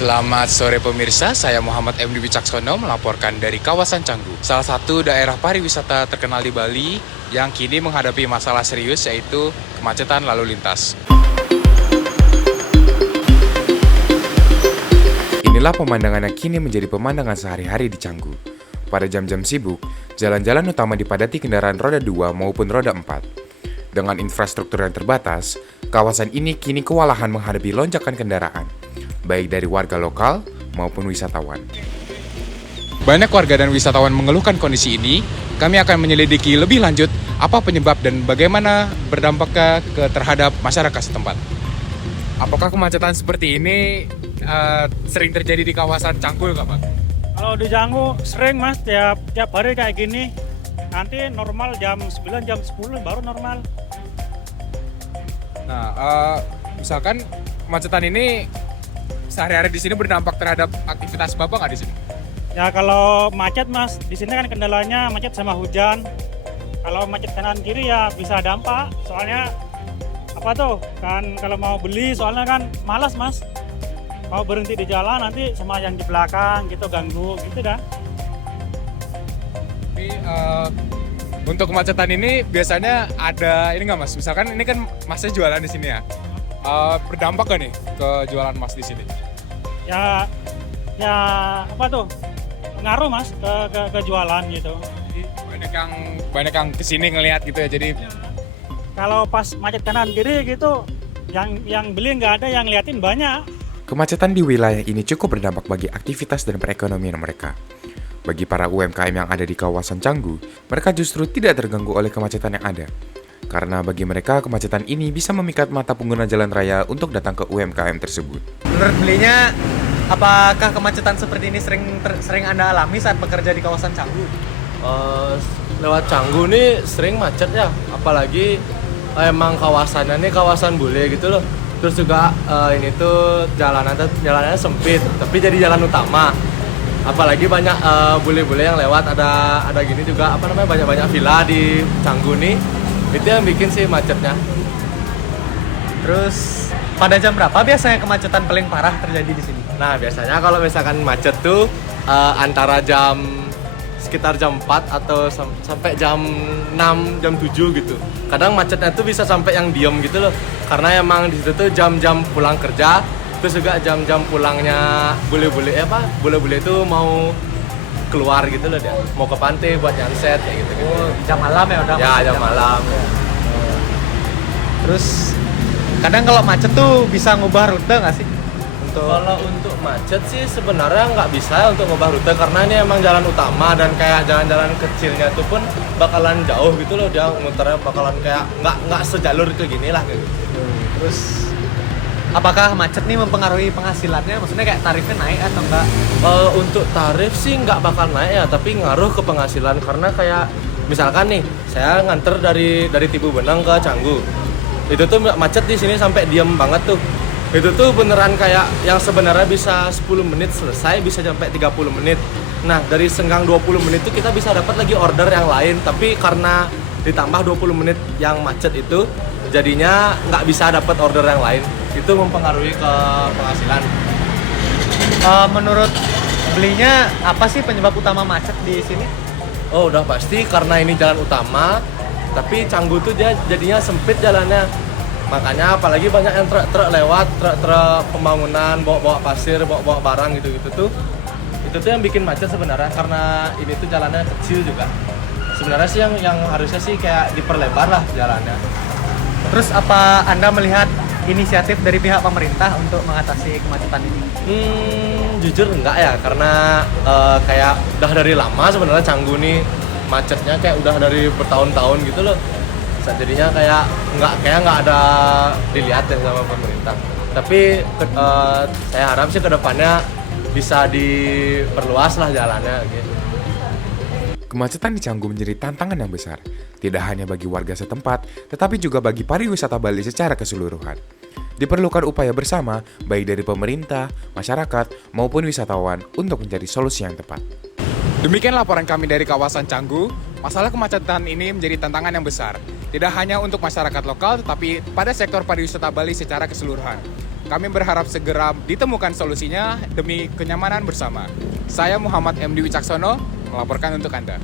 Selamat sore pemirsa, saya Muhammad M. Wicaksono melaporkan dari kawasan Canggu, salah satu daerah pariwisata terkenal di Bali yang kini menghadapi masalah serius yaitu kemacetan lalu lintas. Inilah pemandangan yang kini menjadi pemandangan sehari-hari di Canggu. Pada jam-jam sibuk, jalan-jalan utama dipadati kendaraan roda 2 maupun roda 4. Dengan infrastruktur yang terbatas, kawasan ini kini kewalahan menghadapi lonjakan kendaraan, baik dari warga lokal maupun wisatawan. Banyak warga dan wisatawan mengeluhkan kondisi ini. Kami akan menyelidiki lebih lanjut apa penyebab dan bagaimana berdampaknya terhadap masyarakat setempat. Apakah kemacetan seperti ini sering terjadi di kawasan Canggu nggak, Pak? Kalau di Canggu sering Mas, tiap hari kayak gini. Nanti normal jam 9, jam 10 baru normal. Nah, misalkan kemacetan ini sehari-hari di sini berdampak terhadap aktivitas Bapak nggak di sini? Ya kalau macet Mas, di sini kan kendalanya macet sama hujan. Kalau macet kanan kiri ya bisa dampak. Soalnya apa tuh? Kan kalau mau beli soalnya kan malas Mas. Mau berhenti di jalan nanti sama yang di belakang gitu ganggu gitu dah. Tapi untuk kemacetan ini biasanya ada ini nggak Mas? Misalkan ini kan Masnya jualan di sini ya. Berdampak gak nih ke jualan Mas di sini? Ya apa tuh? Pengaruh Mas ke jualan gitu. Jadi banyak yang kesini ngelihat gitu ya. Jadi Kalau pas macet kanan kiri gitu, yang beli nggak ada, yang liatin banyak. Kemacetan di wilayah ini cukup berdampak bagi aktivitas dan perekonomian mereka. Bagi para UMKM yang ada di kawasan Canggu, mereka justru tidak terganggu oleh kemacetan yang ada. Karena bagi mereka, kemacetan ini bisa memikat mata pengguna jalan raya untuk datang ke UMKM tersebut. Menurut belinya, apakah kemacetan seperti ini sering Anda alami saat bekerja di kawasan Canggu? Lewat Canggu nih sering macet ya, apalagi emang kawasannya nih kawasan bule gitu loh. Terus juga ini tuh jalanannya sempit, tapi jadi jalan utama. Apalagi banyak bule-bule yang lewat, ada gini juga banyak villa di Canggu nih. Itu yang bikin sih macetnya. Terus pada jam berapa biasanya kemacetan paling parah terjadi di sini? Nah, biasanya kalau misalkan macet tuh antara sekitar jam 4 atau sampai jam 6, jam 7 gitu. Kadang macetnya tuh bisa sampai yang diem gitu loh. Karena emang di situ tuh jam-jam pulang kerja, terus juga jam-jam pulangnya bule-bule itu mau keluar gitu loh dia. Mau ke pantai buat nyanset kayak gitu. Oh, jam malam ya udah? Ya, jam malam. Ya. Terus kadang kalau macet tuh bisa ngubah rute nggak sih? Kalau untuk macet sih sebenarnya nggak bisa untuk ngubah rute karena ini emang jalan utama dan kayak jalan-jalan kecilnya itu pun bakalan jauh gitu loh, dia muternya bakalan kayak nggak sejalur ke gini lah gitu. Terus apakah macet nih mempengaruhi penghasilannya? Maksudnya kayak tarifnya naik atau enggak? Untuk tarif sih nggak bakal naik ya, tapi ngaruh ke penghasilan karena kayak misalkan nih saya nganter dari Tibu Benang ke Canggu, itu tuh macet di sini sampai diem banget tuh. Itu tuh beneran kayak yang sebenarnya bisa 10 menit selesai bisa sampai 30 menit. Nah, dari senggang 20 menit itu kita bisa dapat lagi order yang lain, tapi karena ditambah 20 menit yang macet itu jadinya nggak bisa dapat order yang lain. Itu mempengaruhi ke penghasilan. Menurut belinya apa sih penyebab utama macet di sini? Oh, udah pasti karena ini jalan utama, tapi Canggu tuh dia jadinya sempit jalannya. Makanya apalagi banyak yang truk lewat, truk pembangunan, bawa pasir, bawa barang gitu-gitu tuh. Itu tuh yang bikin macet sebenarnya karena ini tuh jalannya kecil juga. Sebenarnya sih yang harusnya sih kayak diperlebar lah jalannya. Terus apa Anda melihat inisiatif dari pihak pemerintah untuk mengatasi kemacetan ini? Jujur enggak ya, karena kayak udah dari lama sebenarnya Canggu nih macetnya kayak udah dari bertahun-tahun gitu loh. Jadinya kayak nggak ada dilihat ya sama pemerintah. Tapi saya harap sih kedepannya bisa diperluas lah jalannya gitu. Kemacetan di Canggu menjadi tantangan yang besar, tidak hanya bagi warga setempat, tetapi juga bagi pariwisata Bali secara keseluruhan. Diperlukan upaya bersama, baik dari pemerintah, masyarakat, maupun wisatawan untuk mencari solusi yang tepat. demikian laporan kami dari kawasan Canggu. Masalah kemacetan ini menjadi tantangan yang besar, tidak hanya untuk masyarakat lokal, tetapi pada sektor pariwisata Bali secara keseluruhan. Kami berharap segera ditemukan solusinya demi kenyamanan bersama. Saya Muhammad MD Wicaksono melaporkan untuk Anda.